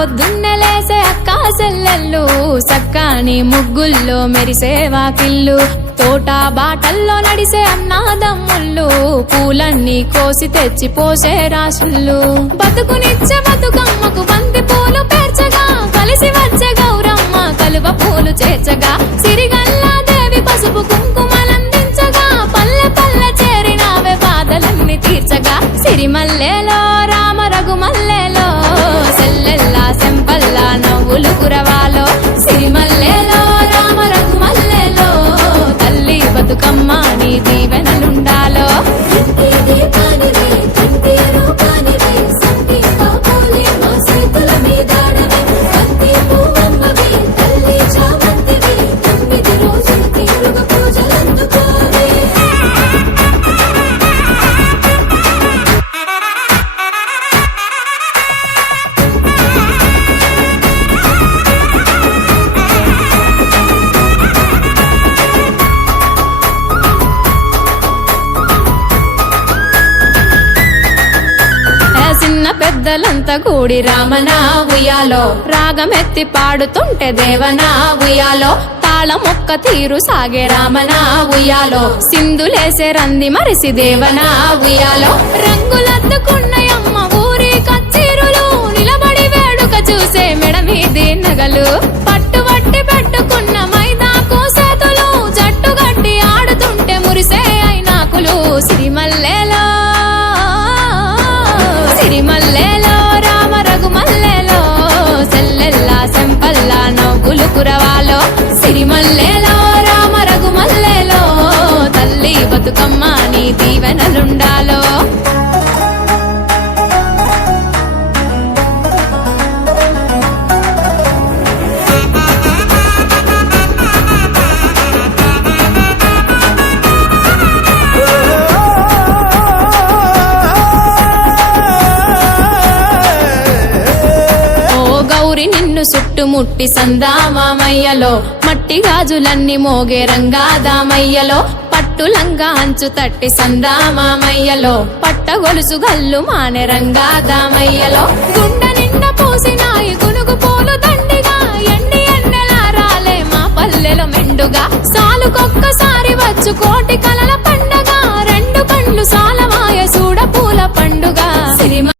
పొద్దున్నే లేసే అక్క చెల్లెళ్ళు సక్కాని ముగ్గుల్లో మెరిసే వాకిళ్ళు తోట బాటల్లో నడిసే అన్నాదమ్ముళ్ళు పూలన్నీ కోసి తెచ్చి పోసే రాసుళ్ళు బతుకునిచ్చే బతుకమ్మకు బంతి పూలు పేర్చగా కలిసి వచ్చే గౌరమ్మ కలువ పూలు చేర్చగా సిరిగల్లా దేవి పసుపు కుంకుమలందించగా పల్లె పల్లె చేరినావే బాధలన్నీ తీర్చగా సిరిమల్లెలో రామ రఘుమల్లెలో సెల్లెల్లా సెంపల్లా నవ్వులు కురవాలో సిరిమల్లెలో రామ రఘుమల్లెలో తల్లి బతుకమ్మ నీ దీవెనలుండాలో పెద్దలంతా కూడి రామనా ఉయ్యాలో రాగమెత్తి పాడుతుంటే దేవనా ఉయ్యాలో తాళమొక్క తీరు సాగే రామనా ఉయ్యాలో సింధులేసే రంది మరిసి దేవనా ఉయ్యాలో రంగులద్దుకున్నయమ్మ ఊరి కచ్చీరులు నిలబడి వేడుక చూసే మెడ మీది నగలు పట్టుబట్టి పెట్టుకున్న మైదాకు సేతులు జట్టుగట్టి ఆడుతుంటే మురిసే అయినాకులు సిరిమల్లెలో సిరిమల్లెలో రామ రఘుమల్లెలో సెల్లెల్లా సెంపల్లా నవ్వులు కురవాలో సిరిమల్లెలో రామ రఘుమల్లెలో తల్లి బతుకమ్మ నీ దీవెనలుండాలో నిన్ను చుట్టుముట్టి సందామామయ్యలో మట్టి గాజులన్నీ మోగే రంగాదామయ్యలో పట్టులంగా అంచు తట్టి సందామామయ్యలో పట్ట గొలుసు గల్లు మానే రంగాదామయ్యలో గుండె నిండా పూసినాయి గునుగు పూలు దండిగా ఎండి ఎన్నెలా రాలే మా పల్లెలో మెండుగా సాలుకొక్కసారి వచ్చు కోటి